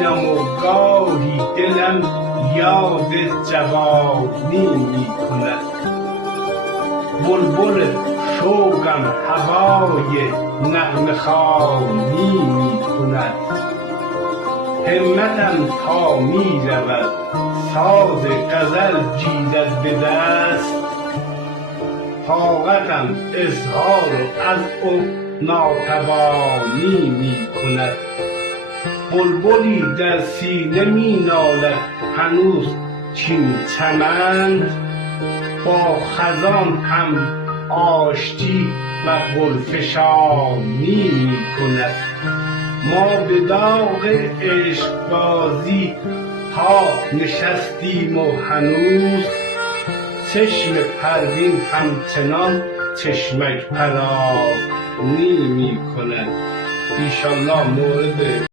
میرم و گاهی دلم یاد جوانی می کند. بلبل شوقم هوای نغمه خوانی می کند. همتم تا می رود ساز غزل گیرد به دست، طاقتم اظهار عزم و ناتوانی می کند. بلبلی در سینه می نالد هنوز کاین چمن، با خزان هم آشتی و گلفشانی می کند. ما به داغ عشقبازی ها نشستیم و هنوز چشم پروین همچنان چشمک پرانی می کند. ایشالله مورد